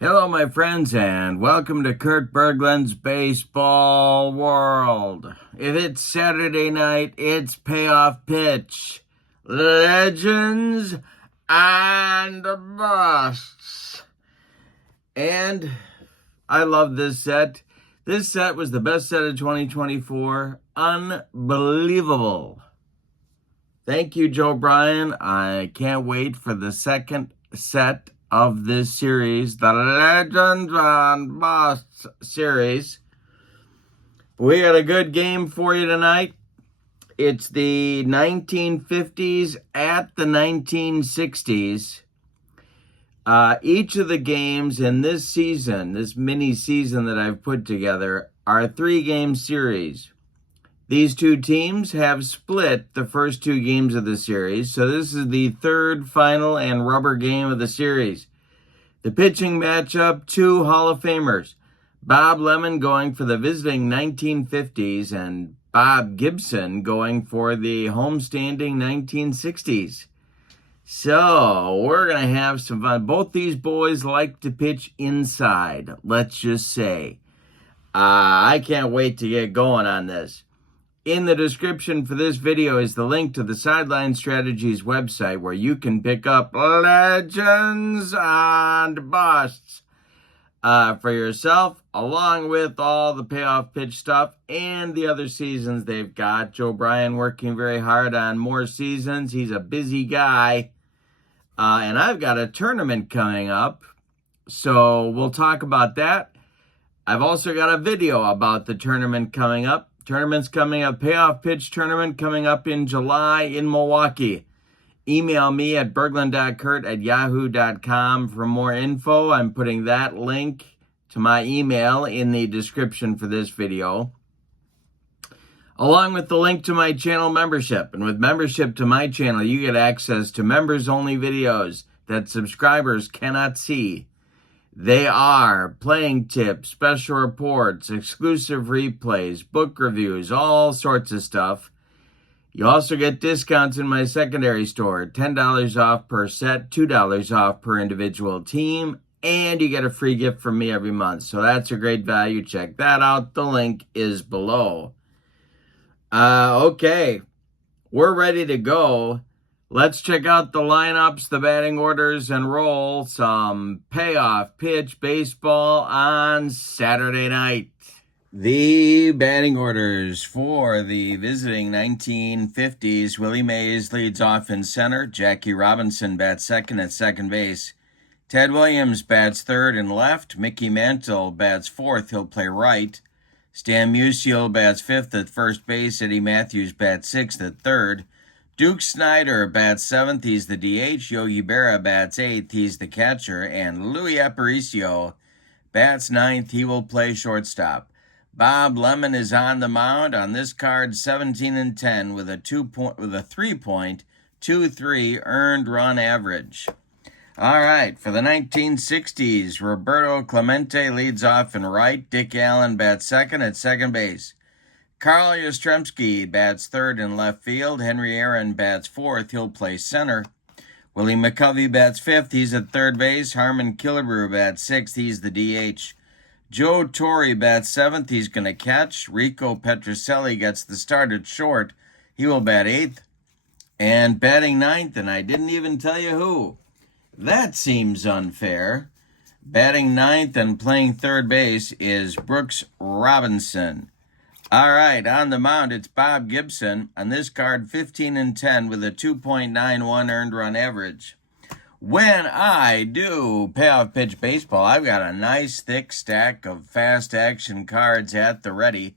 Hello, my friends, and welcome to Kurt Berglund's Baseball World. If it's Saturday night, it's payoff pitch. Legends and busts. And I love this set. This set was the best set of 2024. Unbelievable. Thank you, Joe Bryan. I can't wait for the second set of this series, the Legends and Busts series. We got a good game for you tonight. It's the 1950s at the 1960s. Each of the games in this season, this mini season that I've put together, are 3-game series. These two teams have split the first 2 games of the series, so this is the third, final, and rubber game of the series. The pitching matchup, 2 Hall of Famers. Bob Lemon going for the visiting 1950s and Bob Gibson going for the homestanding 1960s. So, we're going to have some fun. Both these boys like to pitch inside, let's just say. I can't wait to get going on this. In the description for this video is the link to the Sideline Strategies website where you can pick up Legends and Busts for yourself, along with all the payoff pitch stuff and the other seasons they've got. Joe Bryan working very hard on more seasons. He's a busy guy. And I've got a tournament coming up, so we'll talk about that. I've also got a video about the tournament coming up. Tournament's coming up, payoff pitch tournament coming up in July in Milwaukee. Email me at berglund.kurt@yahoo.com for more info. I'm putting that link to my email in the description for this video, along with the link to my channel membership. And with membership to my channel, you get access to members-only videos that subscribers cannot see. They are playing tips, special reports, exclusive replays, book reviews, all sorts of stuff. You also get discounts in my secondary store, $10 off per set, $2 off per individual team, and you get a free gift from me every month. So that's a great value. Check that out. The link is below. Okay, we're ready to go. Let's check out the lineups, the batting orders, and roll some payoff pitch baseball on Saturday night. The batting orders for the visiting 1950s. Willie Mays leads off in center. Jackie Robinson bats second at second base. Ted Williams bats third and left. Mickey Mantle bats fourth. He'll play right. Stan Musial bats fifth at first base. Eddie Matthews bats sixth at third. Duke Snyder bats seventh, he's the DH. Yogi Berra bats eighth, he's the catcher. And Louis Aparicio bats ninth, he will play shortstop. Bob Lemon is on the mound on this card, 17-10 with a 3.23 earned run average. All right, for the 1960s, Roberto Clemente leads off in right. Dick Allen bats second at second base. Carl Yastrzemski bats third in left field. Henry Aaron bats fourth. He'll play center. Willie McCovey bats fifth. He's at third base. Harmon Killebrew bats sixth. He's the DH. Joe Torre bats seventh. He's going to catch. Rico Petrocelli gets the start at short. He will bat eighth. And batting ninth, and I didn't even tell you who. That seems unfair. Batting ninth and playing third base is Brooks Robinson. All right, on the mound, it's Bob Gibson. On this card, 15-10 with a 2.91 earned run average. When I do payoff pitch baseball, I've got a nice thick stack of fast action cards at the ready,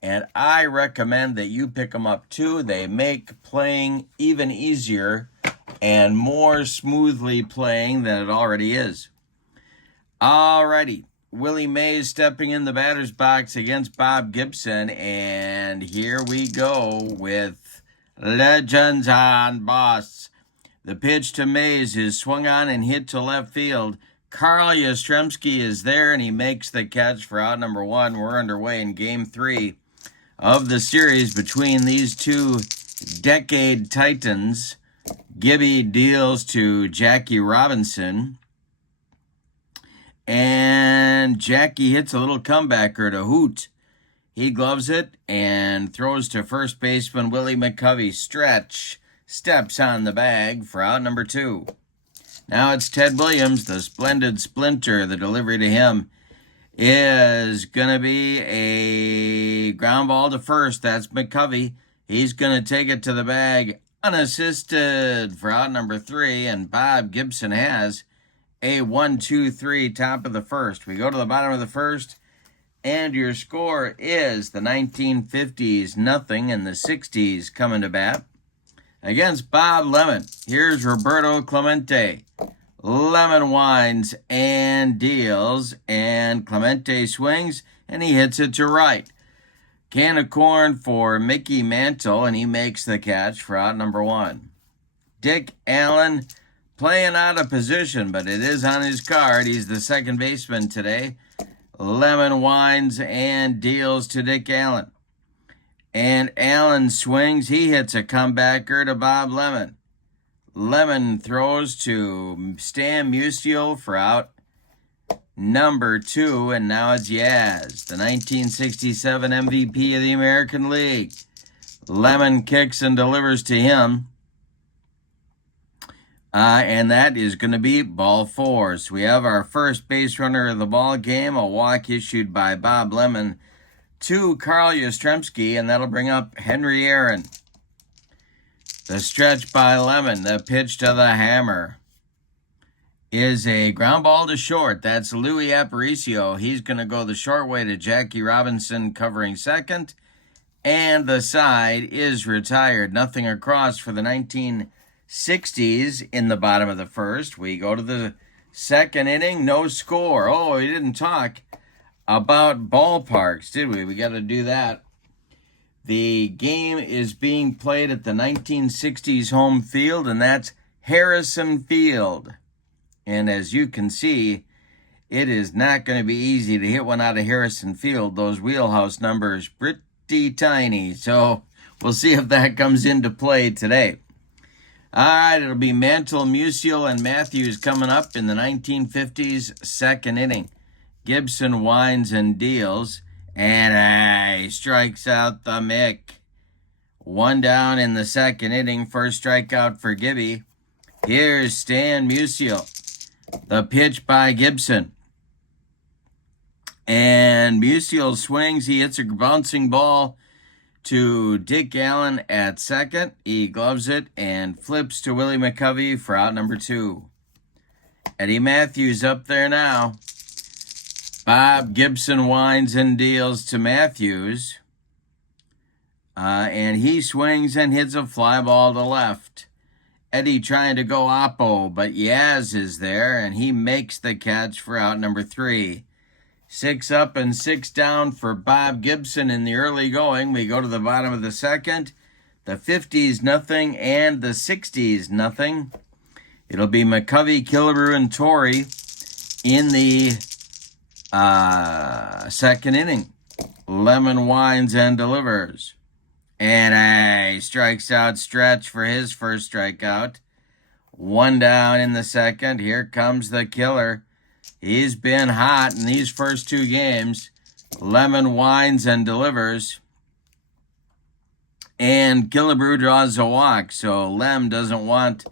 and I recommend that you pick them up too. They make playing even easier and more smoothly playing than it already is. All righty. Willie Mays stepping in the batter's box against Bob Gibson, and here we go with Legends and Busts. The pitch to Mays is swung on and hit to left field. Carl Yastrzemski is there, and he makes the catch for out number one. We're underway in Game 3 of the series between these two decade titans. Gibby deals to Jackie Robinson. And Jackie hits a little comebacker to Hoot. He gloves it and throws to first baseman Willie McCovey. Stretch steps on the bag for out number 2. Now it's Ted Williams, the splendid splinter. The delivery to him is going to be a ground ball to first. That's McCovey. He's going to take it to the bag unassisted for out number 3. And Bob Gibson has a 1-2-3 top of the first. We go to the bottom of the first. And your score is the 1950s nothing and the 60s coming to bat against Bob Lemon. Here's Roberto Clemente. Lemon winds and deals, and Clemente swings, and he hits it to right. Can of corn for Mickey Mantle, and he makes the catch for out number 1. Dick Allen playing out of position, but it is on his card. He's the second baseman today. Lemon winds and deals to Dick Allen. And Allen swings. He hits a comebacker to Bob Lemon. Lemon throws to Stan Musial for out number 2. And now it's Yaz, the 1967 MVP of the American League. Lemon kicks and delivers to him. And that is going to be ball 4. So we have our first base runner of the ball game, a walk issued by Bob Lemon to Carl Yastrzemski, and that'll bring up Henry Aaron. The stretch by Lemon, the pitch to the hammer, is a ground ball to short. That's Louis Aparicio. He's going to go the short way to Jackie Robinson covering second, and the side is retired. Nothing across for the 1960s in the bottom of the first. We go to the second inning, no score. Oh, we didn't talk about ballparks, did we? We got to do that. The game is being played at the 1960s home field, and that's Harrison Field. And as you can see, it is not going to be easy to hit one out of Harrison Field. Those wheelhouse numbers pretty tiny. So we'll see if that comes into play today. All right, it'll be Mantle, Musial, and Matthews coming up in the 1950s second inning. Gibson winds and deals, and he strikes out the Mick. 1 down in the second inning, first strikeout for Gibby. Here's Stan Musial. The pitch by Gibson. And Musial swings. He hits a bouncing ball to Dick Allen at second. He gloves it and flips to Willie McCovey for out number 2. Eddie Matthews up there now. Bob Gibson winds and deals to Matthews. And he swings and hits a fly ball to left. Eddie trying to go oppo, but Yaz is there, and he makes the catch for out number 3. 6 up and 6 down for Bob Gibson in the early going. We go to the bottom of the second. The 50s nothing and the 60s nothing. It'll be McCovey, Killebrew, and Torrey in the second inning. Lemon winds and delivers. And he strikes out Stretch for his first strikeout. 1 down in the second. Here comes the killer. He's been hot in these first 2 games. Lemon winds and delivers. And Killebrew draws a walk. So Lem doesn't want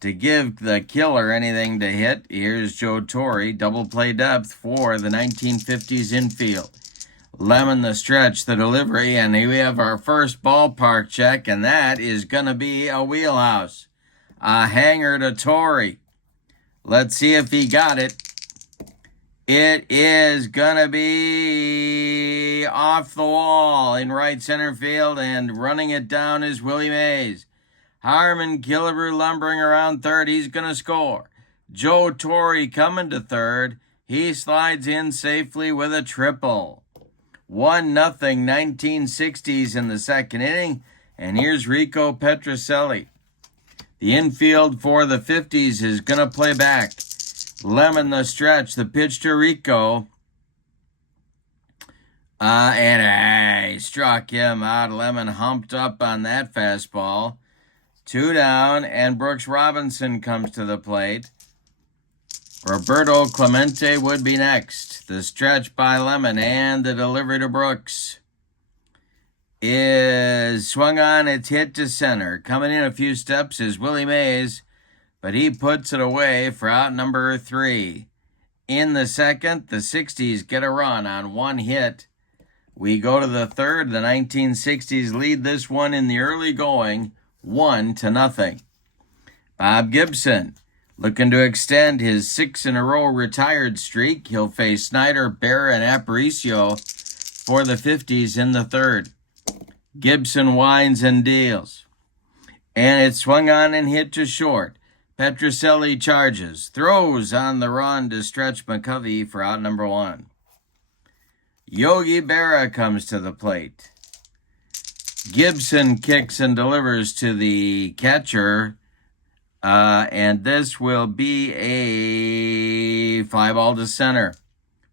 to give the killer anything to hit. Here's Joe Torre. Double play depth for the 1950s infield. Lemon the stretch, the delivery, and here we have our first ballpark check, and that is going to be a wheelhouse. A hanger to Torrey. Let's see if he got it. It is going to be off the wall in right center field, and running it down is Willie Mays. Harmon Killebrew lumbering around third. He's going to score. Joe Torrey coming to third. He slides in safely with a triple. 1-0 1960s in the second inning. And here's Rico Petrocelli. The infield for the 50s is going to play back. Lemon the stretch. The pitch to Rico. And he struck him out. Lemon humped up on that fastball. 2 down, and Brooks Robinson comes to the plate. Roberto Clemente would be next. The stretch by Lemon and the delivery to Brooks is swung on. It's hit to center. Coming in a few steps is Willie Mays, but he puts it away for out number 3. In the second, the 60s get a run on one hit. We go to the third. The 1960s lead this one in the early going, 1-0. Bob Gibson looking to extend his 6-in-a-row retired streak. He'll face Snyder, Bear, and Aparicio for the 50s in the third. Gibson winds and deals. And it's swung on and hit to short. Petrocelli charges, throws on the run to stretch McCovey for out number 1. Yogi Berra comes to the plate. Gibson kicks and delivers to the catcher. And this will be a fly ball to center.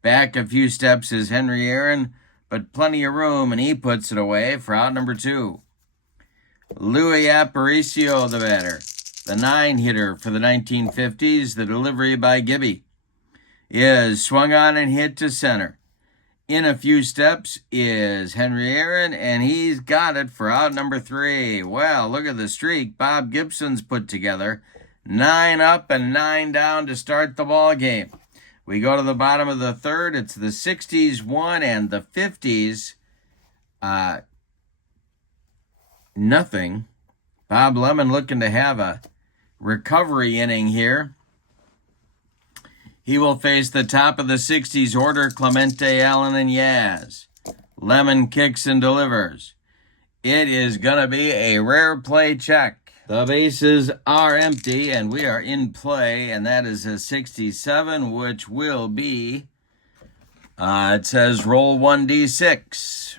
Back a few steps is Henry Aaron, but plenty of room, and he puts it away for out number 2. Louis Aparicio, the batter. The 9-hitter for the 1950s, the delivery by Gibby, is swung on and hit to center. In a few steps is Henry Aaron, and he's got it for out number 3. Well, look at the streak Bob Gibson's put together. 9 up and 9 down to start the ball game. We go to the bottom of the third. It's the 60s 1 and the 50s nothing. Bob Lemon looking to have a recovery inning here. He will face the top of the 60s order, Clemente, Allen, and Yaz. Lemon kicks and delivers. It is going to be a rare play check. The bases are empty, and we are in play, and that is a 67, which will be, it says roll 1d6.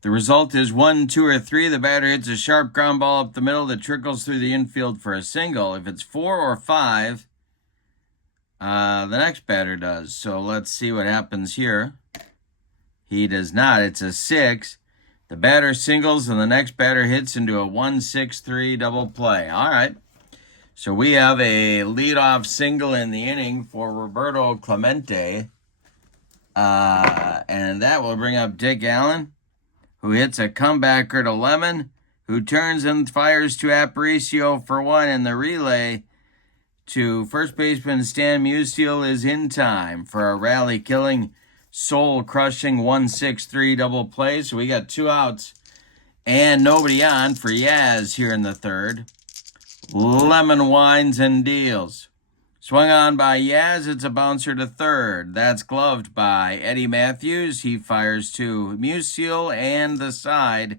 The result is 1, 2, or 3. The batter hits a sharp ground ball up the middle that trickles through the infield for a single. If it's 4 or 5, the next batter does. So let's see what happens here. He does not. It's a 6. The batter singles, and the next batter hits into a 1-6-3 double play. All right. So we have a leadoff single in the inning for Roberto Clemente. And that will bring up Dick Allen, who hits a comebacker to Lemon, who turns and fires to Aparicio for 1 in the relay to first baseman Stan Musial is in time for a rally-killing, soul-crushing 1-6-3 double play. So we got 2 outs and nobody on for Yaz here in the third. Lemon winds and deals. Swung on by Yaz, it's a bouncer to third. That's gloved by Eddie Matthews. He fires to Musial, and the side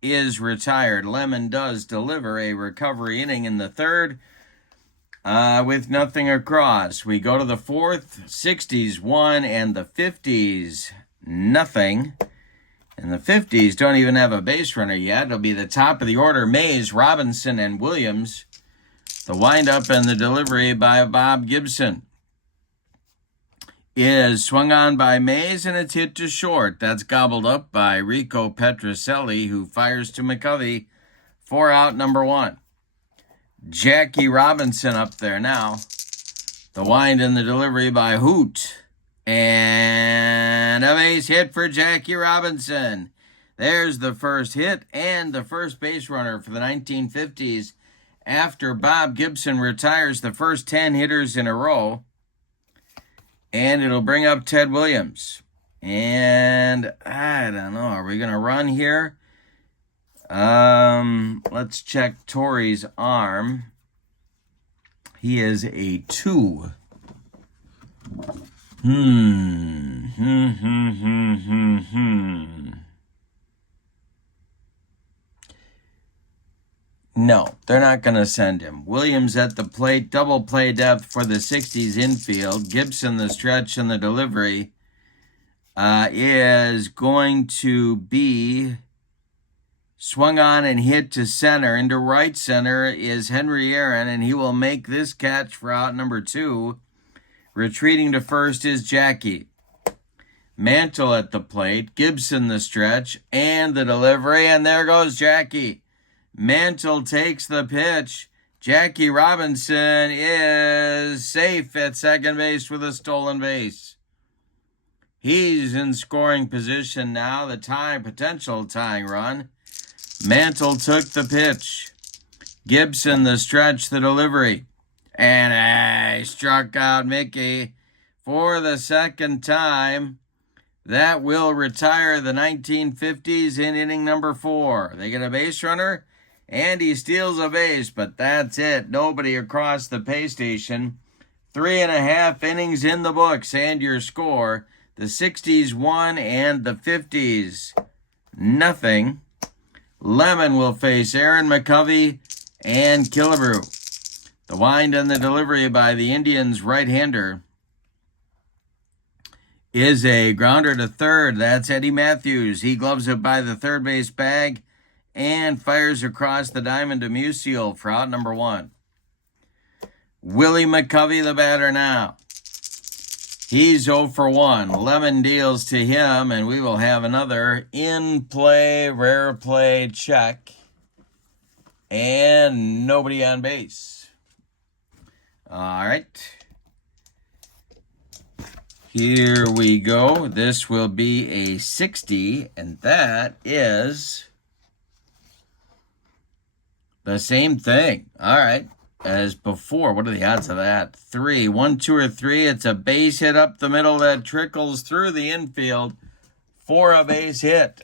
is retired. Lemon does deliver a recovery inning in the third with nothing across. We go to the fourth, 60s 1 and the 50s nothing. And the 50s don't even have a base runner yet. It'll be the top of the order, Mays, Robinson, and Williams. The windup and the delivery by Bob Gibson is swung on by Mays, and it's hit to short. That's gobbled up by Rico Petrocelli, who fires to McCovey for out number 1. Jackie Robinson up there now. The wind and the delivery by Hoot. And a base hit for Jackie Robinson. There's the first hit and the first base runner for the 1950s after Bob Gibson retires the first 10 hitters in a row. And it'll bring up Ted Williams. And I don't know, are we going to run here? Let's check Torrey's arm. He is a 2. No, they're not going to send him. Williams at the plate, double play depth for the 60s infield. Gibson, the stretch and the delivery, is going to be swung on and hit to center. Into right center is Henry Aaron, and he will make this catch for out number 2. Retreating to first is Jackie. Mantle at the plate, Gibson the stretch, and the delivery, and there goes Jackie. Mantle takes the pitch, Jackie Robinson is safe at second base with a stolen base. He's in scoring position now, the potential tying run. Mantle took the pitch. Gibson the stretch, the delivery. And he struck out Mickey for the second time. That will retire the 1950s in inning number 4. They get a base runner, and he steals a base, but that's it. Nobody across the pay station. 3.5 innings in the books, and your score, the 60s 1 and the 50s nothing. Lemon will face Aaron McCovey and Killebrew. The wind and the delivery by the Indians' right-hander is a grounder to third. That's Eddie Matthews. He gloves it by the third base bag and fires across the diamond to Musial for out number 1. Willie McCovey, the batter now. He's 0 for 1. Lemon deals to him, and we will have another in-play, rare play check. And nobody on base. All right. Here we go. This will be a 60, and that is the same thing. All right. As before. What are the odds of that? 3. 1, 2, or 3. It's a base hit up the middle that trickles through the infield for a base hit.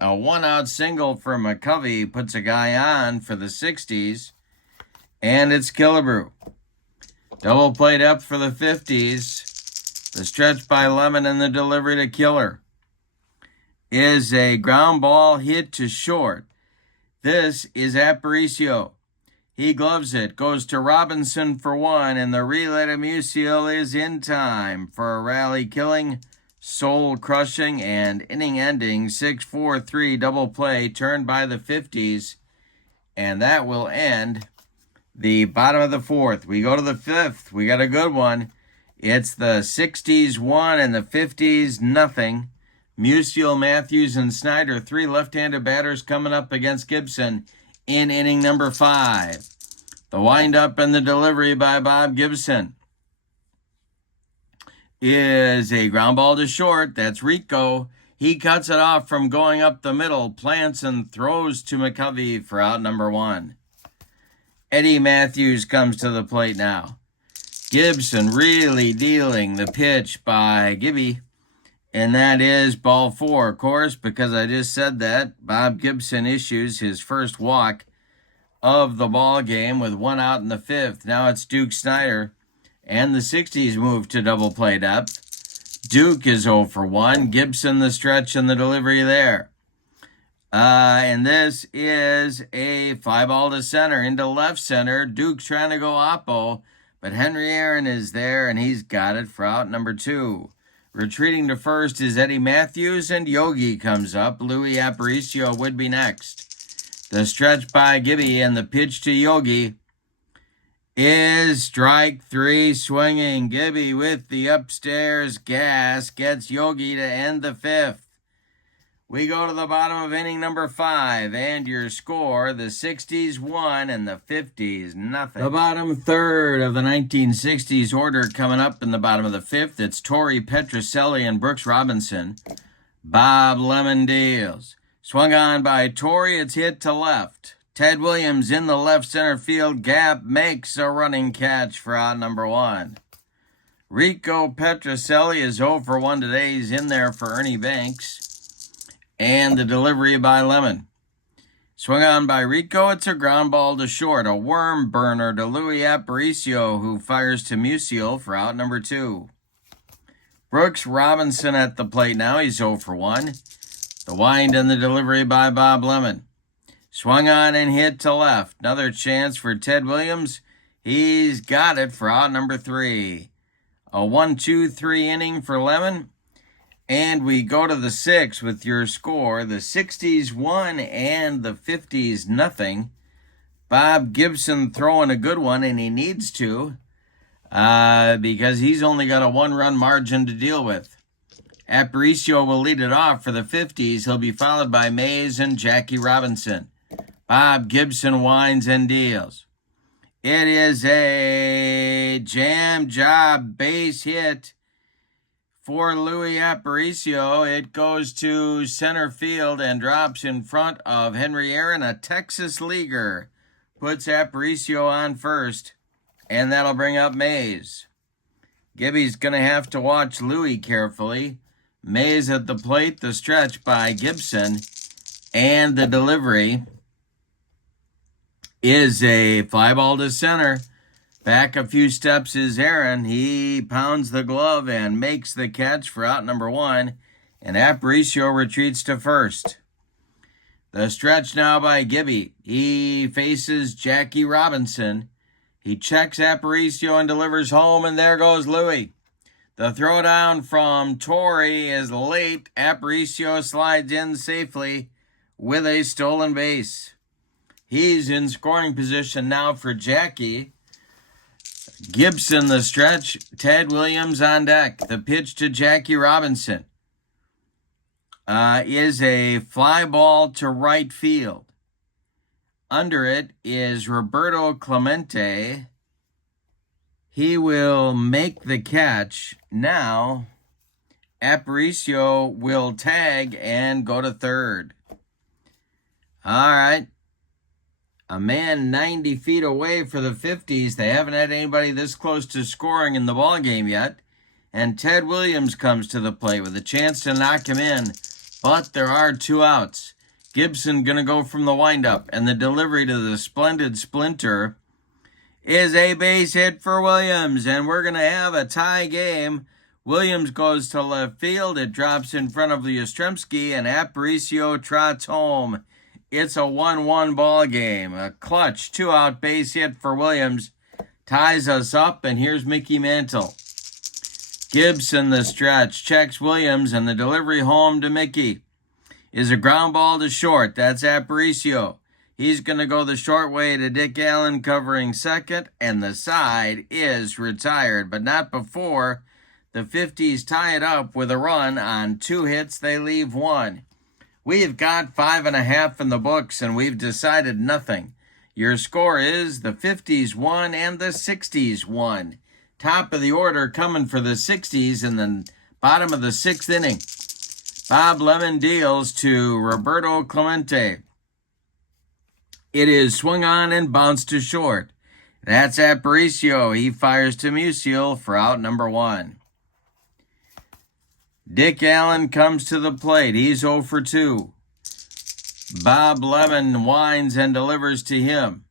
A 1-out single for McCovey puts a guy on for the 60s, and it's Killebrew. Double played up for the 50s. The stretch by Lemon and the delivery to Killer is a ground ball hit to short. This is Aparicio. He gloves it, goes to Robinson for 1, and the relay to Musial is in time for a rally-killing, soul-crushing, and inning-ending 6-4-3 double play turned by the 50s, and that will end the bottom of the 4th. We go to the 5th. We got a good one. It's the 60s 1 and the 50s nothing. Musial, Matthews, and Snyder, 3 left-handed batters coming up against Gibson in inning number 5. The windup and the delivery by Bob Gibson is a ground ball to short. That's Rico. He cuts it off from going up the middle, plants and throws to McCovey for out number 1. Eddie Matthews comes to the plate now. Gibson really dealing the pitch by Gibby. And that is ball 4, of course, because I just said that. Bob Gibson issues his first walk of the ball game with 1 out in the 5th. Now it's Duke Snyder, and the 60s move to double play depth. Duke is 0 for 1. Gibson the stretch and the delivery there. And this is a fly ball to center, into left center. Duke's trying to go oppo, but Henry Aaron is there, and he's got it for out number 2. Retreating to first is Eddie Matthews, and Yogi comes up. Louis Aparicio would be next. The stretch by Gibby and the pitch to Yogi is strike 3 swinging. Gibby with the upstairs gas gets Yogi to end the 5th. We go to the bottom of inning number 5, and your score, the 60s 1 and the 50s nothing. The bottom third of the 1960s order coming up in the bottom of the 5th. It's Torrey Petrocelli and Brooks Robinson. Bob Lemon deals. Swung on by Torrey, it's hit to left. Ted Williams in the left center field gap makes a running catch for out number 1. Rico Petrocelli is 0 for 1 today. He's in there for Ernie Banks. And the delivery by Lemon. Swung on by Rico, it's a ground ball to short. A worm burner to Louis Aparicio, who fires to Musial for out number 2. Brooks Robinson at the plate now. He's 0 for 1. The wind and the delivery by Bob Lemon. Swung on and hit to left. Another chance for Ted Williams. He's got it for out number 3. A 1-2-3 inning for Lemon. And we go to the 6th with your score. The 60s 1 and the 50s nothing. Bob Gibson throwing a good one, and he needs to. Because he's only got a 1-run margin to deal with. Aparicio will lead it off for the 50s. He'll be followed by Mays and Jackie Robinson. Bob Gibson winds and deals. It is a jam job base hit for Louis Aparicio. It goes to center field and drops in front of Henry Aaron, a Texas leaguer. Puts Aparicio on first, and that'll bring up Mays. Gibby's going to have to watch Louis carefully. Mays at the plate, the stretch by Gibson, and the delivery is a fly ball to center. Back a few steps is Aaron. He pounds the glove and makes the catch for out number 1, and Aparicio retreats to first. The stretch now by Gibby. He faces Jackie Robinson. He checks Aparicio and delivers home, and there goes Louis. The throwdown from Torrey is late. Aparicio slides in safely with a stolen base. He's in scoring position now for Jackie. Gibson the stretch. Ted Williams on deck. The pitch to Jackie Robinson is a fly ball to right field. Under it is Roberto Clemente. He will make the catch. Now, Aparicio will tag and go to third. All right. A man 90 feet away for the 50s. They haven't had anybody this close to scoring in the ballgame yet. And Ted Williams comes to the plate with a chance to knock him in. But there are 2 outs. Gibson going to go from the windup. And the delivery to the splendid Splinter is a base hit for Williams. And we're going to have a tie game. Williams goes to left field. It drops in front of Yastrzemski. And Aparicio trots home. It's a 1-1 ball game. A clutch 2-out base hit for Williams ties us up, and here's Mickey Mantle. Gibson the stretch, checks Williams, and the delivery home to Mickey is a ground ball to short. That's Aparicio. He's going to go the short way to Dick Allen covering second, and the side is retired, but not before the 50s tie it up with a run on 2 hits. They leave 1. We've got 5.5 in the books, and we've decided nothing. Your score is the 50s 1 and the 60s 1. Top of the order coming for the 60s in the bottom of the 6th inning. Bob Lemon deals to Roberto Clemente. It is swung on and bounced to short. That's Aparicio. He fires to Musial for out number 1. Dick Allen comes to the plate. He's 0 for 2. Bob Lemon winds and delivers to him.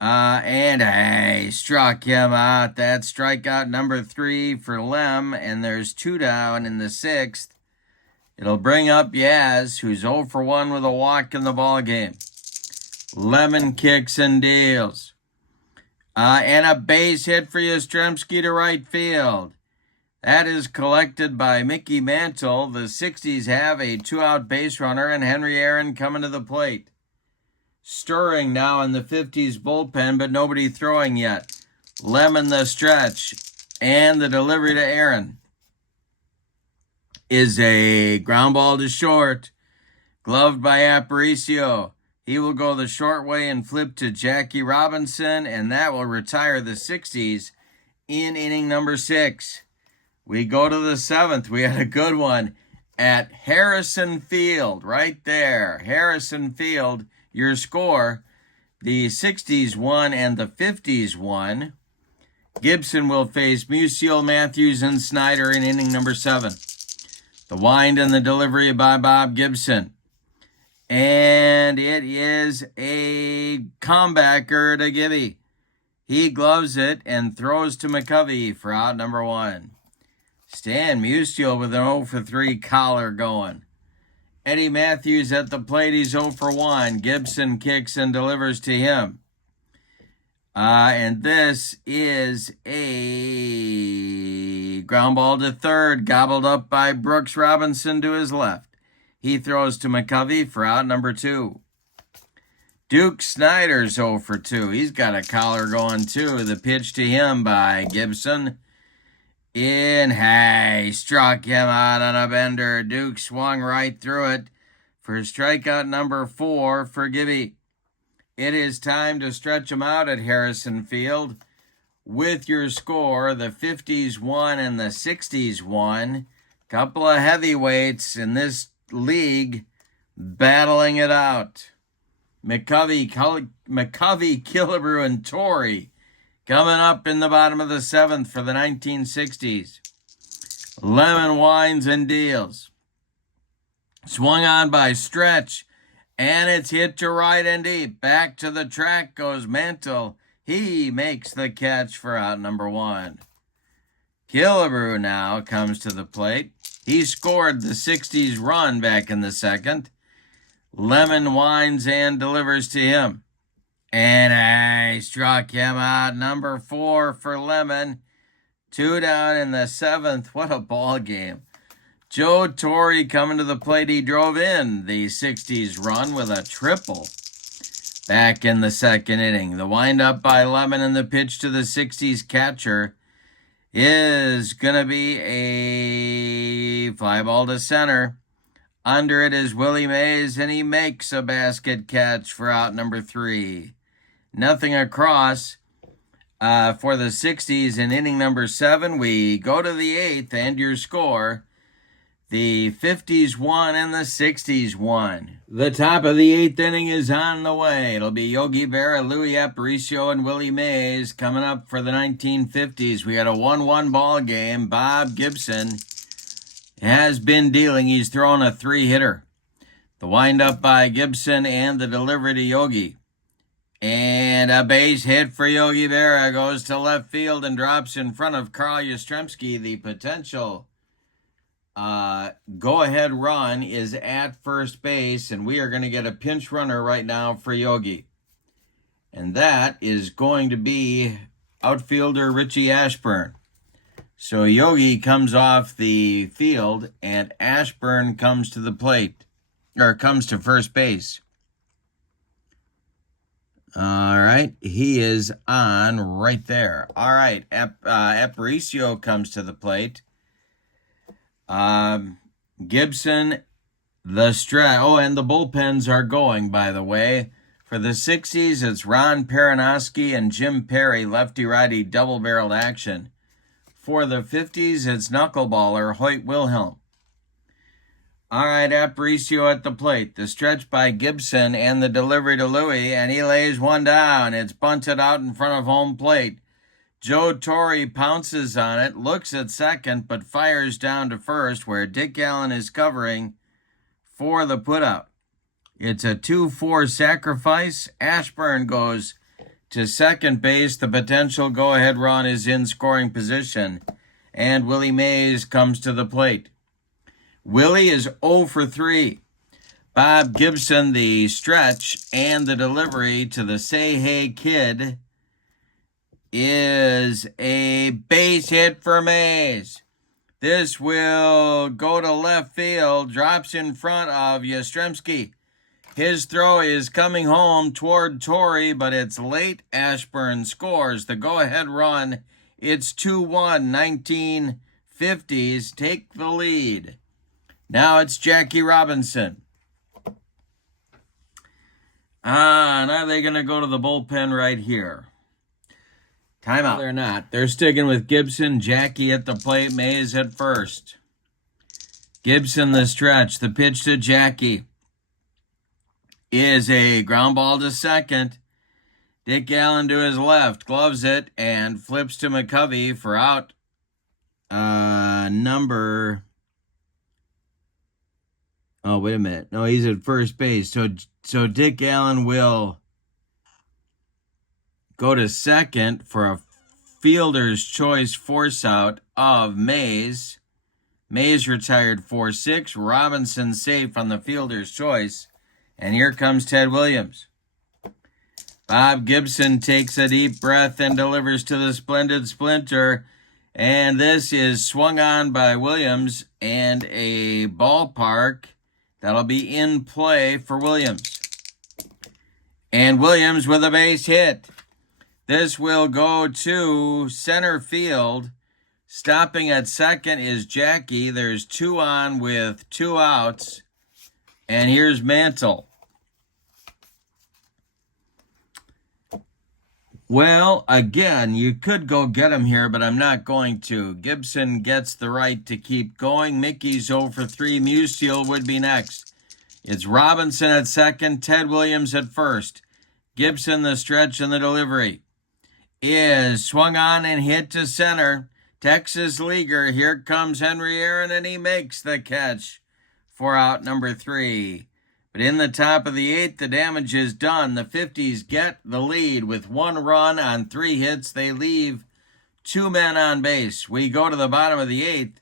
And struck him out. That's strikeout number 3 for Lem, and there's 2 down in the 6th. It'll bring up Yaz, who's 0 for 1 with a walk in the ballgame. Lemon kicks and deals. And a base hit for Yastrzemski to right field. That is collected by Mickey Mantle. The 60s have a 2-out base runner, and Henry Aaron coming to the plate. Stirring now in the 50s bullpen, but nobody throwing yet. Lemon the stretch, and the delivery to Aaron is a ground ball to short, gloved by Aparicio. He will go the short way and flip to Jackie Robinson, and that will retire the 60s in inning number 6. We go to the 7th. We had a good one at Harrison Field, right there. Harrison Field, your score, the 60s 1 and the 50s 1. Gibson will face Musial, Matthews, and Snyder in inning number 7. The wind and the delivery by Bob Gibson. And it is a comebacker to Gibby. He gloves it and throws to McCovey for out number 1. Stan Musial with an 0 for 3 collar going. Eddie Matthews at the plate, he's 0 for 1. Gibson kicks and delivers to him. And this is a ground ball to third, gobbled up by Brooks Robinson to his left. He throws to McCovey for out number 2. Duke Snyder's 0 for 2. He's got a collar going too. The pitch to him by Gibson. Struck him out on a bender. Duke swung right through it for strikeout number 4 for Gibby. it is time to stretch them out at Harrison Field with your score. The 50s won and the 60s won. Couple of heavyweights in this league battling it out. McCovey, Killebrew, and Torrey coming up in the bottom of the 7th for the 1960s. Lemon, Wines, and Deals. Swung on by Stretch, and it's hit to right and deep. Back to the track goes Mantle. He makes the catch for out number 1. Killebrew now comes to the plate. He scored the 60s run back in the 2nd. Lemon, Wines, and delivers to him. And I struck him out. Number 4 for Lemon. 2 down in the 7th. What a ball game. Joe Torre coming to the plate. He drove in the 60s run with a triple back in the 2nd inning. The windup by Lemon and the pitch to the 60s catcher is going to be a fly ball to center. Under it is Willie Mays, and he makes a basket catch for out number 3. Nothing across for the 60s in inning number 7. We go to the 8th, and your score. The 50s won and the 60s won. The top of the 8th inning is on the way. It'll be Yogi Berra, Louis Aparicio, and Willie Mays coming up for the 1950s. We had a 1-1 ball game. Bob Gibson has been dealing. He's thrown a 3-hitter. The windup by Gibson and the delivery to Yogi. And a base hit for Yogi Berra goes to left field and drops in front of Carl Yastrzemski. The potential go-ahead run is at first base, and we are going to get a pinch runner right now for Yogi. And that is going to be outfielder Richie Ashburn. So Yogi comes off the field, and Ashburn comes to the plate, or comes to first base. All right, he is on right there. All right, Aparicio comes to the plate. Gibson, the stretch. Oh, and the bullpens are going, by the way. For the 60s, it's Ron Perinoski and Jim Perry, lefty-righty double-barreled action. For the 50s, it's knuckleballer Hoyt Wilhelm. All right, Aparicio at the plate. The stretch by Gibson and the delivery to Louis, and he lays one down. It's bunted out in front of home plate. Joe Torre pounces on it, looks at second, but fires down to first, where Dick Allen is covering for the putout. It's a 2-4 sacrifice. Ashburn goes to second base. The potential go-ahead run is in scoring position, and Willie Mays comes to the plate. Willie is 0 for 3. Bob Gibson, the stretch and the delivery to the Say Hey Kid, is a base hit for Mays. This will go to left field, drops in front of Yastrzemski. His throw is coming home toward Torrey, but it's late. Ashburn scores the go-ahead run. It's 2-1, 1950s. Take the lead. Now it's Jackie Robinson. Now they're going to go to the bullpen right here. Timeout. No, they're not. They're sticking with Gibson. Jackie at the plate. Mays at first. Gibson the stretch. The pitch to Jackie is a ground ball to second. Dick Allen to his left. Gloves it and flips to McCovey for out number... Oh, wait a minute. No, he's at first base. So Dick Allen will go to second for a fielder's choice force out of Mays. Mays retired 4-6. Robinson safe on the fielder's choice. And here comes Ted Williams. Bob Gibson takes a deep breath and delivers to the splendid Splinter. And this is swung on by Williams and a ballpark that'll be in play for Williams. And Williams with a base hit. This will go to center field. Stopping at second is Jackie. There's 2 on with 2 outs. And here's Mantle. Well, again, you could go get him here, but I'm not going to. Gibson gets the right to keep going. Mickey's 0 for 3. Musial would be next. It's Robinson at second, Ted Williams at first. Gibson, the stretch and the delivery, is swung on and hit to center. Texas Leaguer, here comes Henry Aaron, and he makes the catch for out number 3. But in the top of the 8th, the damage is done. The 50s get the lead with 1 run on 3 hits. They leave 2 men on base. We go to the bottom of the 8th.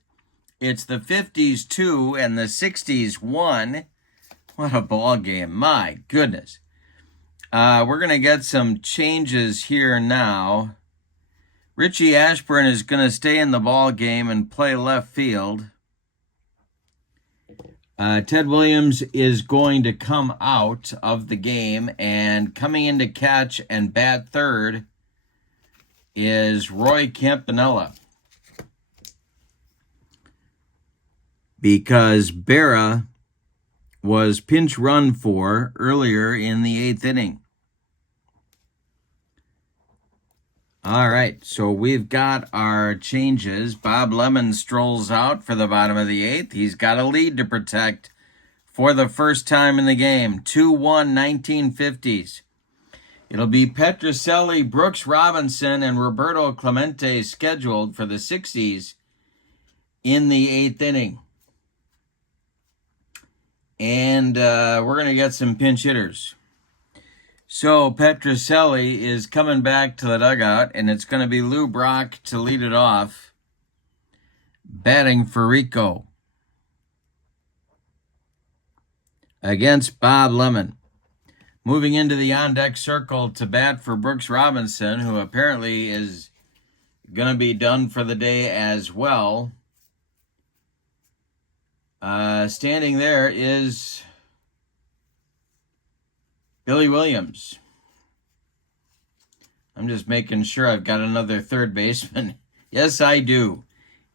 It's the 50s 2 and the 60s 1. What a ball game. My goodness. We're going to get some changes here now. Richie Ashburn is going to stay in the ball game and play left field. Ted Williams is going to come out of the game, and coming in to catch and bat third is Roy Campanella, because Berra was pinch run for earlier in the 8th inning. All right, so we've got our changes. Bob Lemon strolls out for the bottom of the 8th. He's got a lead to protect for the first time in the game. 2-1 1950s. It'll be Petrocelli, Brooks Robinson, and Roberto Clemente scheduled for the 60s in the 8th inning. And we're going to get some pinch hitters. So Petrocelli is coming back to the dugout, and it's going to be Lou Brock to lead it off, batting for Rico against Bob Lemon. Moving into the on-deck circle to bat for Brooks Robinson, who apparently is going to be done for the day as well. Standing there is Billy Williams. I'm just making sure I've got another third baseman. Yes, I do.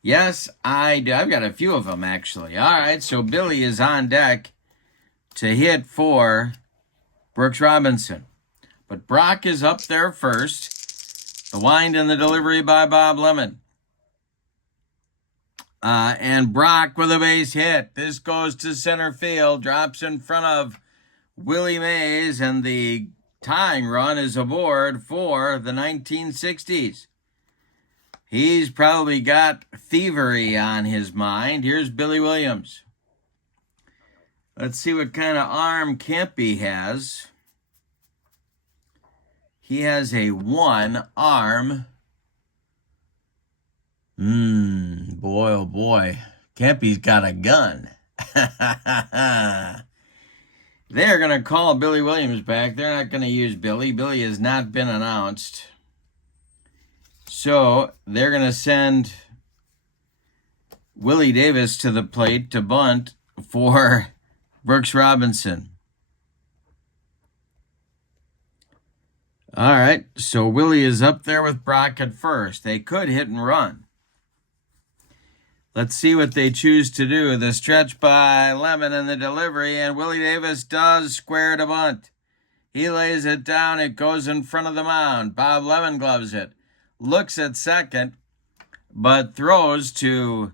Yes, I do. I've got a few of them, actually. All right, so Billy is on deck to hit for Brooks Robinson. But Brock is up there first. The wind and the delivery by Bob Lemon. And Brock with a base hit. This goes to center field, drops in front of Willie Mays, and the tying run is aboard for the 1960s. He's probably got thievery on his mind. Here's Billy Williams. Let's see what kind of arm Campy has. He has a 1 arm. Boy, oh boy. Campy's got a gun. They're going to call Billy Williams back. They're not going to use Billy. Billy has not been announced. So they're going to send Willie Davis to the plate to bunt for Brooks Robinson. All right, so Willie is up there with Brock at first. They could hit and run. Let's see what they choose to do. The stretch by Lemon and the delivery, and Willie Davis does square to bunt. He lays it down. It goes in front of the mound. Bob Lemon gloves it. Looks at second, but throws to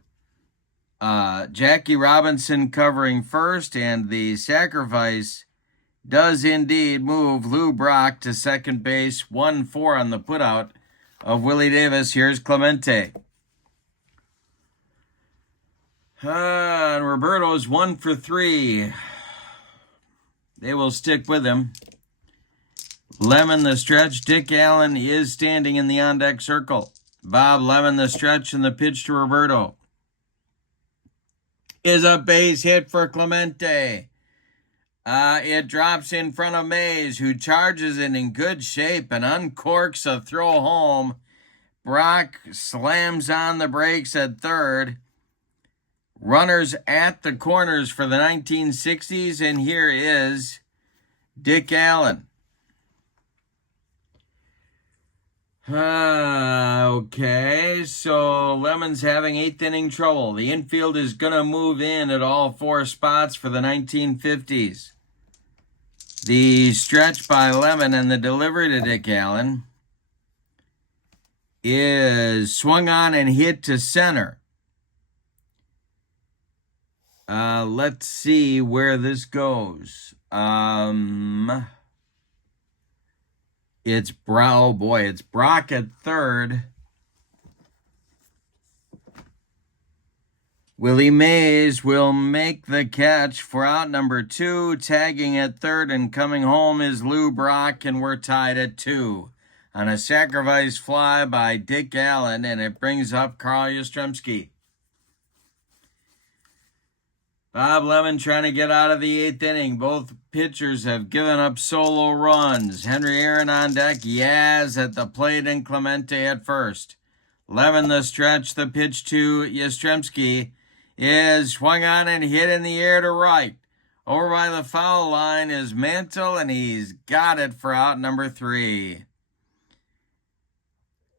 Jackie Robinson covering first, and the sacrifice does indeed move Lou Brock to second base. 1-4 on the putout of Willie Davis. Here's Clemente. And Roberto's 1 for 3. They will stick with him. Lemon the stretch. Dick Allen is standing in the on-deck circle. Bob Lemon the stretch, and the pitch to Roberto is a base hit for Clemente. It drops in front of Mays, who charges it in good shape and uncorks a throw home. Brock slams on the brakes at third. Runners at the corners for the 1960s, and here is Dick Allen. Okay, so Lemon's having 8th inning trouble. The infield is going to move in at all 4 spots for the 1950s. The stretch by Lemon and the delivery to Dick Allen is swung on and hit to center. Let's see where this goes. It's it's Brock at third. Willie Mays will make the catch for out number 2. Tagging at third and coming home is Lou Brock, and we're tied at 2 on a sacrifice fly by Dick Allen, and it brings up Carl Yastrzemski. Bob Lemon trying to get out of the 8th inning. Both pitchers have given up solo runs. Henry Aaron on deck. Yaz at the plate and Clemente at first. Lemon the stretch. The pitch to Yastrzemski is swung on and hit in the air to right. Over by the foul line is Mantle, and he's got it for out number 3.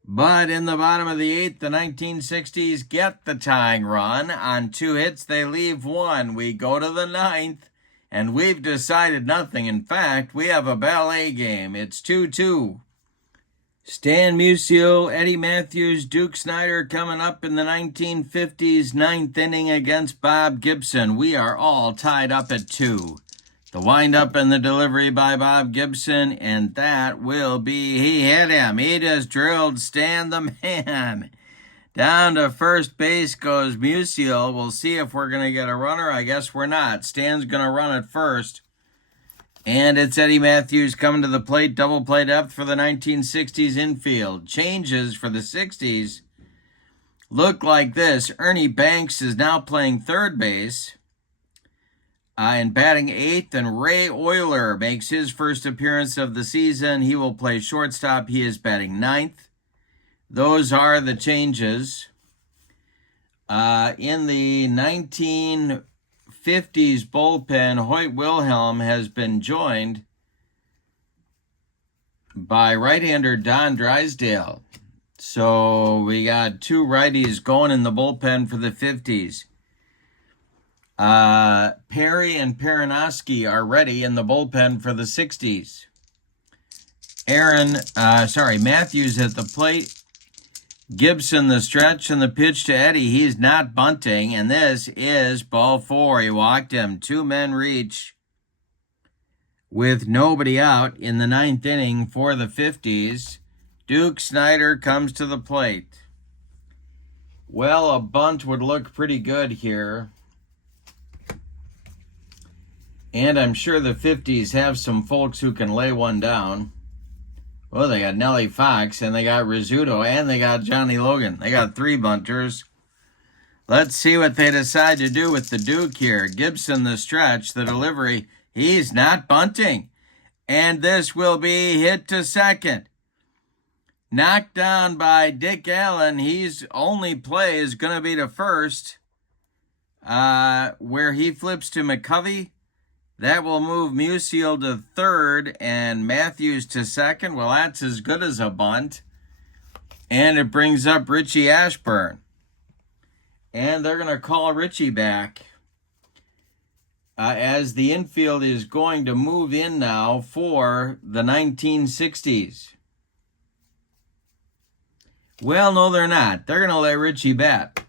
But in the bottom of the 8th, the 1960s get the tying run. On 2 hits, they leave 1. We go to the 9th, and we've decided nothing. In fact, we have a ballet game. It's 2-2. Stan Musial, Eddie Matthews, Duke Snider coming up in the 1950s 9th inning against Bob Gibson. We are all tied up at 2. The windup and the delivery by Bob Gibson, and that will be, he hit him. He just drilled Stan the man. Down to first base goes Musial. We'll see if we're going to get a runner. I guess we're not. Stan's going to run at first. And it's Eddie Matthews coming to the plate. Double play depth for the 1960s infield. Changes for the 60s look like this. Ernie Banks is now playing third base. And batting 8th, and Ray Euler makes his first appearance of the season. He will play shortstop. He is batting 9th. Those are the changes. In the 1950s bullpen, Hoyt Wilhelm has been joined by right-hander Don Drysdale. So we got 2 righties going in the bullpen for the 50s. Perry and Perinoski are ready in the bullpen for the 60s. Matthews at the plate. Gibson the stretch and the pitch to Eddie. He's not bunting, and this is ball 4. He walked him. 2 men reach with nobody out in the 9th inning for the 50s. Duke Snider comes to the plate. Well, a bunt would look pretty good here. And I'm sure the 50s have some folks who can lay one down. Well, they got Nellie Fox, and they got Rizzuto, and they got Johnny Logan. They got 3 bunters. Let's see what they decide to do with the Duke here. Gibson the stretch, the delivery. He's not bunting. And this will be hit to second. Knocked down by Dick Allen. His only play is going to be to first, where he flips to McCovey. That will move Musial to third and Matthews to second. Well, that's as good as a bunt. And it brings up Richie Ashburn. And they're going to call Richie back as the infield is going to move in now for the 1960s. Well, no, they're not. They're going to let Richie bat.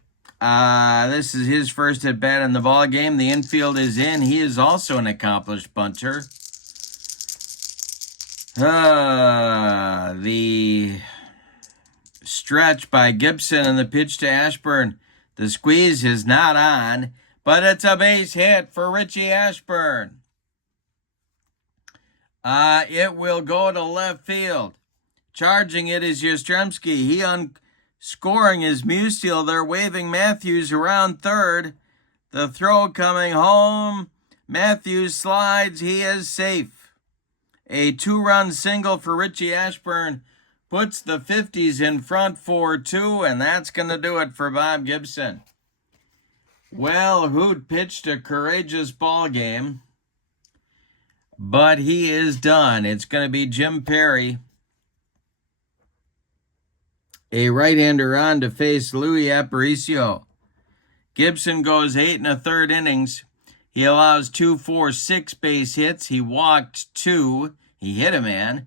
This is his first at bat in the ball game. The infield is in. He is also an accomplished bunter. The stretch by Gibson and the pitch to Ashburn. The squeeze is not on, but it's a base hit for Richie Ashburn. It will go to left field. Charging it is Yastrzemski. Scoring is Musial. They're waving Matthews around third. The throw coming home. Matthews slides. He is safe. A 2-run single for Richie Ashburn puts the 50s in front 4-2, and that's going to do it for Bob Gibson. Well, Hoot pitched a courageous ball game, but he is done. It's going to be Jim Perry, a right-hander on to face Louis Aparicio. Gibson goes 8 1/3 innings. He allows 2, 4, 6 base hits. He walked 2. He hit a man.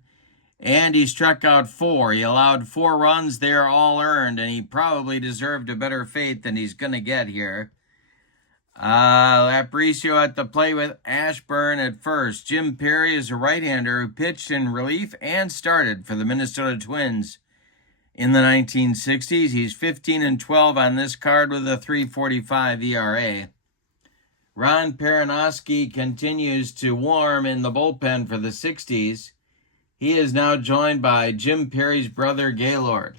and he struck out 4. He allowed 4 runs. They're all earned, and he probably deserved a better fate than he's going to get here. Aparicio at the plate with Ashburn at first. Jim Perry is a right-hander who pitched in relief and started for the Minnesota Twins in the 1960s. He's 15-12 on this card with a 3.45 ERA. Ron Peronowski continues to warm in the bullpen for the 60s. He is now joined by Jim Perry's brother, Gaylord.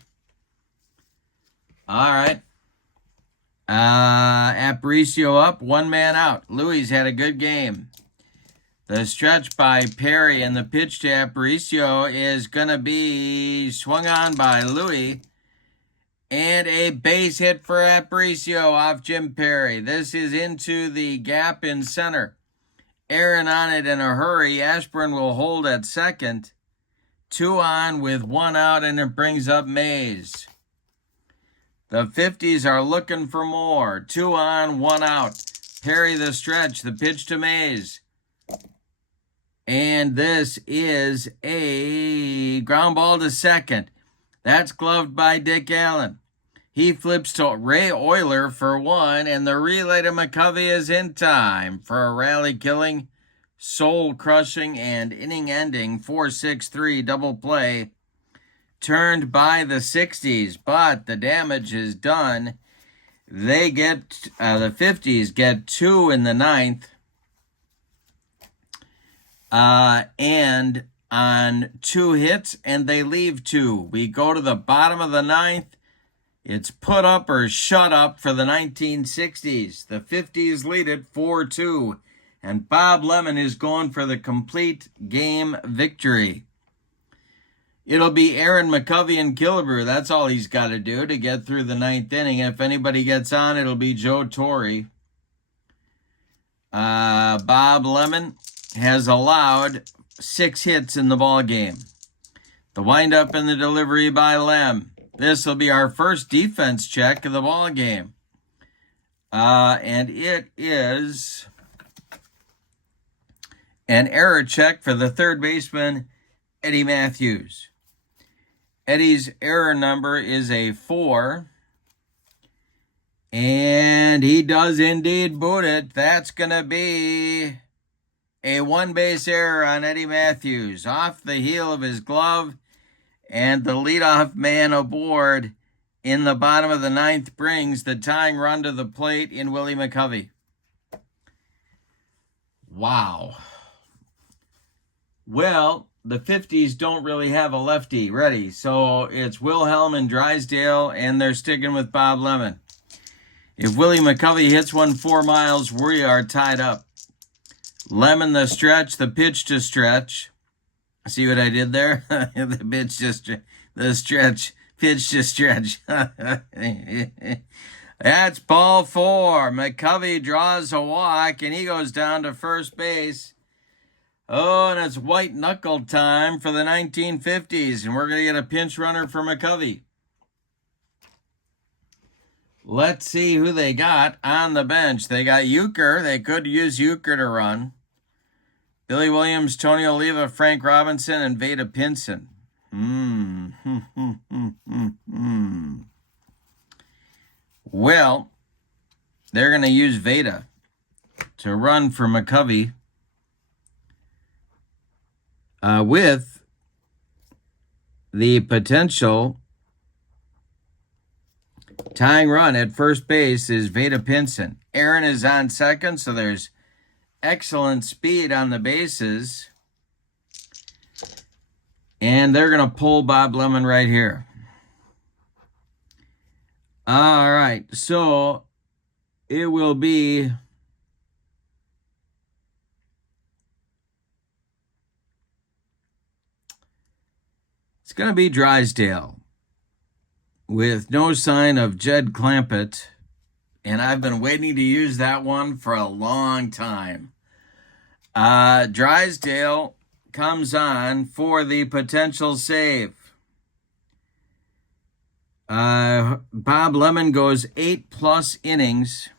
All right. Aparicio up, 1 man out. Louis had a good game. The stretch by Perry and the pitch to Aparicio is going to be swung on by Louis. And a base hit for Aparicio off Jim Perry. This is into the gap in center. Aaron on it in a hurry. Ashburn will hold at second. 2 on with 1 out, and it brings up Mays. The 50s are looking for more. 2 on, 1 out. Perry the stretch, the pitch to Mays. And this is a ground ball to second. That's gloved by Dick Allen. He flips to Ray Euler for 1, and the relay to McCovey is in time for a rally-killing, soul-crushing, and inning-ending 4-6-3 double play turned by the 60s, but the damage is done. They get, the 50s get 2 in the 9th, and on 2 hits, and they leave 2. We go to the bottom of the 9th. It's put up or shut up for the 1960s. The 50s lead it 4-2, and Bob Lemon is going for the complete game victory. It'll be Aaron McCovey and Killebrew. That's all he's got to do to get through the 9th inning. If anybody gets on, it'll be Joe Torre. Bob Lemon has allowed 6 hits in the ball game. The windup and the delivery by Lem. This will be our first defense check of the ball game. And it is an error check for the third baseman, Eddie Matthews. Eddie's error number is a 4. And he does indeed boot it. That's going to be a 1-base error on Eddie Matthews. Off the heel of his glove. And the leadoff man aboard in the bottom of the 9th brings the tying run to the plate in Willie McCovey. Wow. Well, the 50s don't really have a lefty ready, so it's Wilhelm and Drysdale, and they're sticking with Bob Lemon. If Willie McCovey hits one 4 miles, we are tied up. Lemon the stretch, the pitch to stretch. See what I did there? The pitch to the stretch, pitch to stretch. That's ball 4. McCovey draws a walk, and he goes down to first base. Oh, and it's white knuckle time for the 1950s, and we're going to get a pinch runner for McCovey. Let's see who they got on the bench. They got Euchre. They could use Euchre to run. Billy Williams, Tony Oliva, Frank Robinson, and Veda Pinson. Well, they're going to use Veda to run for McCovey with the potential tying run at first base is Veda Pinson. Aaron is on second, so there's excellent speed on the bases. And they're going to pull Bob Lemon right here. All right, so it will be it's going to be Drysdale with no sign of Jed Clampett. And I've been waiting to use that one for a long time. Drysdale comes on for the potential save. Bob Lemon goes 8+ innings.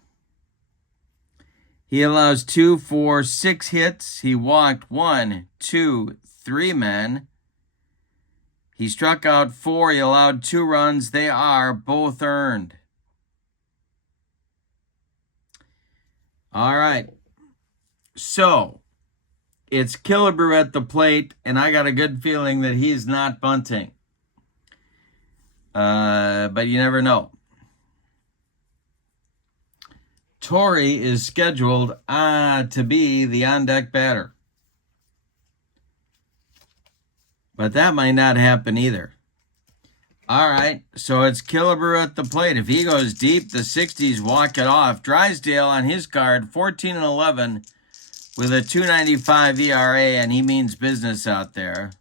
He allows 2, 4, 6 hits. He walked 1, 2, 3 men. He struck out 4. He allowed 2 runs. They are both earned. All right. So, it's Killebrew at the plate, and I got a good feeling that he's not bunting. But you never know. Torrey is scheduled to be the on-deck batter. But that might not happen either. All right, so it's Killebrew at the plate. If he goes deep, the 60s walk it off. Drysdale on his card, 14-11 with a 2.95 ERA, and he means business out there.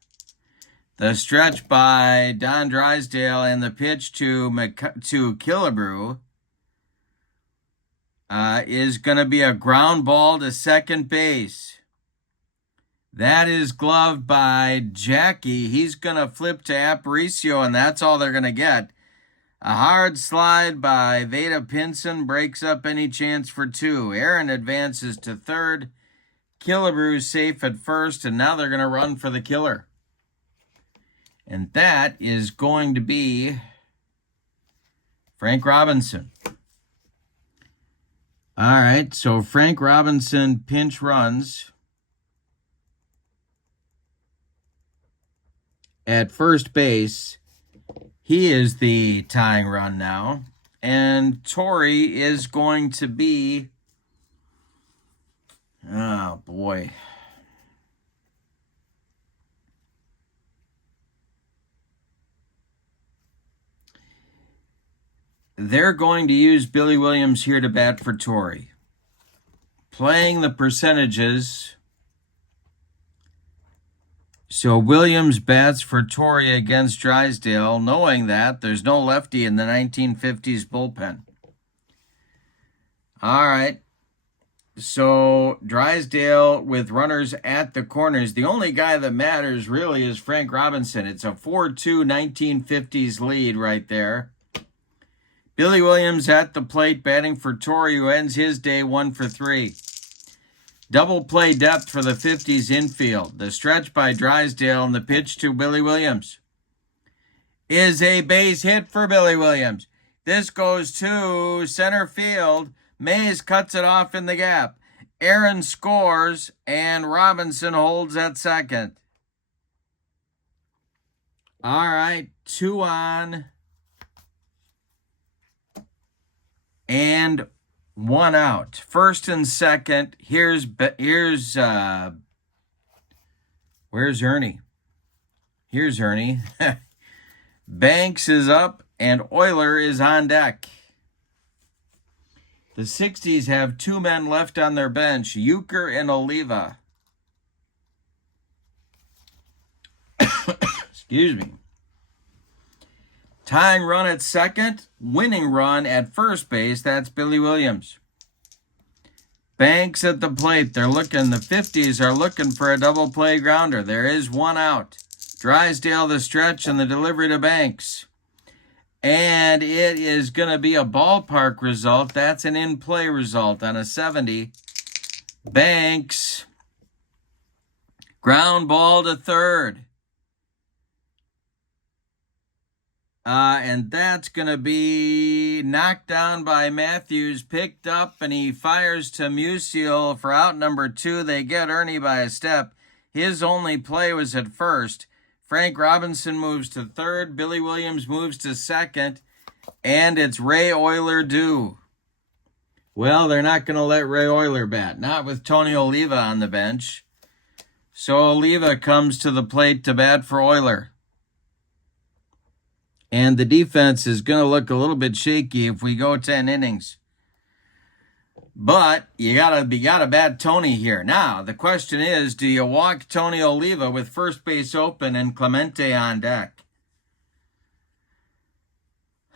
The stretch by Don Drysdale and the pitch to Killebrew is going to be a ground ball to second base. That is gloved by Jackie. He's going to flip to Aparicio, and that's all they're going to get. A hard slide by Veda Pinson breaks up any chance for 2. Aaron advances to third. Killebrew safe at first, and now they're going to run for the killer. And that is going to be Frank Robinson. All right, so Frank Robinson pinch runs at first base. He is the tying run now. And Torrey is going to be, oh boy. They're going to use Billy Williams here to bat for Torrey. Playing the percentages. So Williams bats for Torrey against Drysdale, knowing that there's no lefty in the 1950s bullpen. All right. So Drysdale with runners at the corners. The only guy that matters really is Frank Robinson. It's a 4-2 1950s lead right there. Billy Williams at the plate batting for Torrey, who ends his day 1 for 3. Double play depth for the 50s infield. The stretch by Drysdale and the pitch to Billy Williams is a base hit for Billy Williams. This goes to center field. Mays cuts it off in the gap. Aaron scores, and Robinson holds at second. All right, 2 on and 1 out. First and second. Here's where's Ernie? Here's Ernie. Banks is up and Euler is on deck. The 60s have 2 men left on their bench, Euchre and Oliva. Excuse me. Tying run at second, winning run at first base, that's Billy Williams. Banks at the plate, the 50s are looking for a double play grounder. There is 1 out. Drysdale the stretch and the delivery to Banks. And it is going to be a ballpark result. That's an in-play result on a 70. Banks, ground ball to third. And that's going to be knocked down by Matthews, picked up, and he fires to Musial for out number 2. They get Ernie by a step. His only play was at first. Frank Robinson moves to third. Billy Williams moves to second. And it's Ray Euler due. Well, they're not going to let Ray Euler bat. Not with Tony Oliva on the bench. So Oliva comes to the plate to bat for Euler. And the defense is going to look a little bit shaky if we go 10 innings. But you gotta bat Tony here. Now, the question is, do you walk Tony Oliva with first base open and Clemente on deck?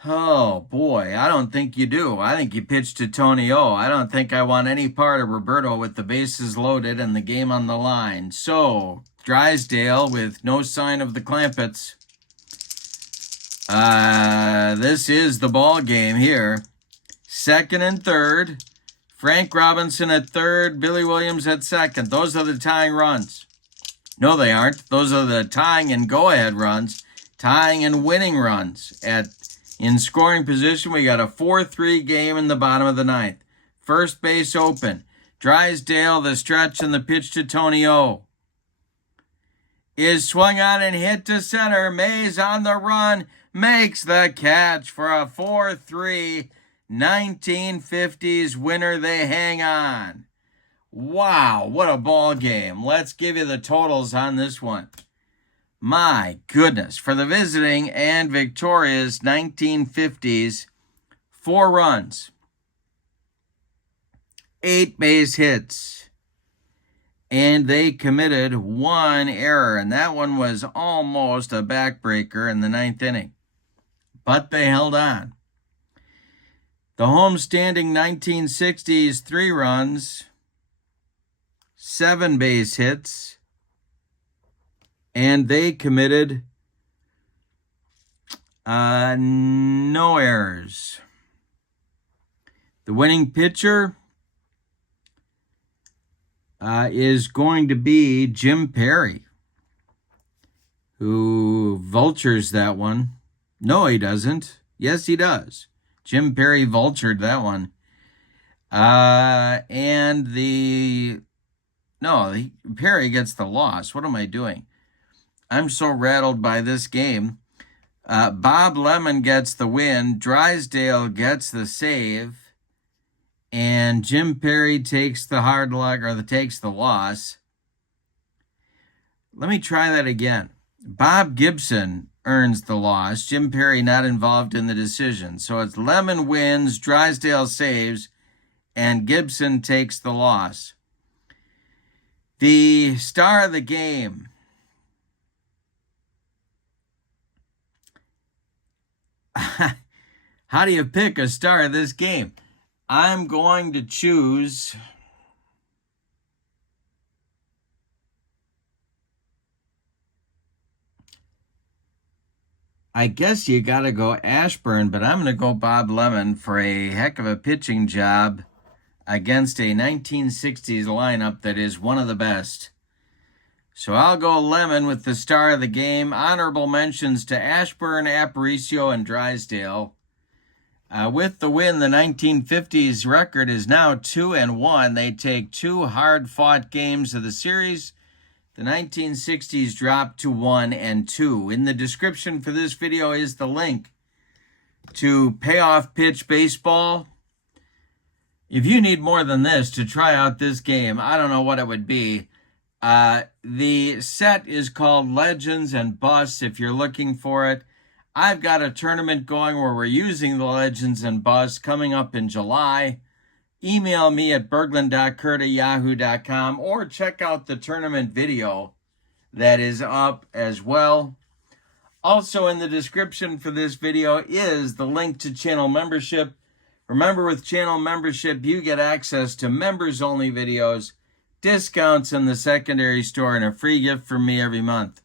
Oh, boy, I don't think you do. I think you pitch to Tony O. I don't think I want any part of Roberto with the bases loaded and the game on the line. So, Drysdale with no sign of the Clampets. This is the ball game here. Second and third. Frank Robinson at third. Billy Williams at second. Those are the tying runs. No, they aren't. Those are the tying and go-ahead runs. tying and winning runs. In scoring position, we got a 4-3 game in the bottom of the ninth. First base open. Drysdale, the stretch and the pitch to Tony O. Is swung on and hit to center. Mays on the run. Makes the catch for a 4-3 1950s winner. They hang on. Wow, what a ball game. Let's give you the totals on this one. My goodness. For the visiting and victorious 1950s, 4 runs, 8 base hits, and they committed 1 error, and that one was almost a backbreaker in the 9th inning. But they held on. The homestanding 1960s, 3 runs, 7 base hits, and they committed no errors. The winning pitcher is going to be Jim Perry, who vultures that one. No, he doesn't. Yes, he does. Jim Perry vultured that one. Perry gets the loss. What am I doing? I'm so rattled by this game. Bob Lemon gets the win. Drysdale gets the save. And Jim Perry takes the hard luck, or takes the loss. Let me try that again. Bob Gibson earns the loss. Jim Perry not involved in the decision. So it's Lemon wins, Drysdale saves, and Gibson takes the loss. The star of the game. How do you pick a star of this game? I'm going to choose I guess you got to go Ashburn, but I'm going to go Bob Lemon for a heck of a pitching job against a 1960s lineup that is one of the best. So I'll go Lemon with the star of the game. Honorable mentions to Ashburn, Aparicio, and Drysdale. With the win, the 1950s record is now 2-1. They take 2 hard-fought games of the series. The 1960s dropped to 1-2. In the description for this video is the link to Payoff Pitch Baseball. If you need more than this to try out this game, I don't know what it would be. The set is called Legends and Busts if you're looking for it. I've got a tournament going where we're using the Legends and Busts coming up in July. Email me at berglund.kurt@yahoo.com or check out the tournament video that is up as well. Also in the description for this video is the link to channel membership. Remember, with channel membership, you get access to members-only videos, discounts in the secondary store, and a free gift from me every month.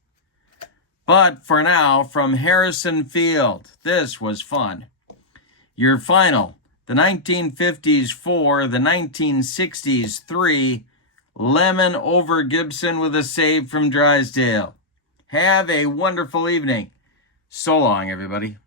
But for now, from Harrison Field, this was fun. Your final, the 1950s 4, the 1960s 3, Lemon over Gibson with a save from Drysdale. Have a wonderful evening. So long, everybody.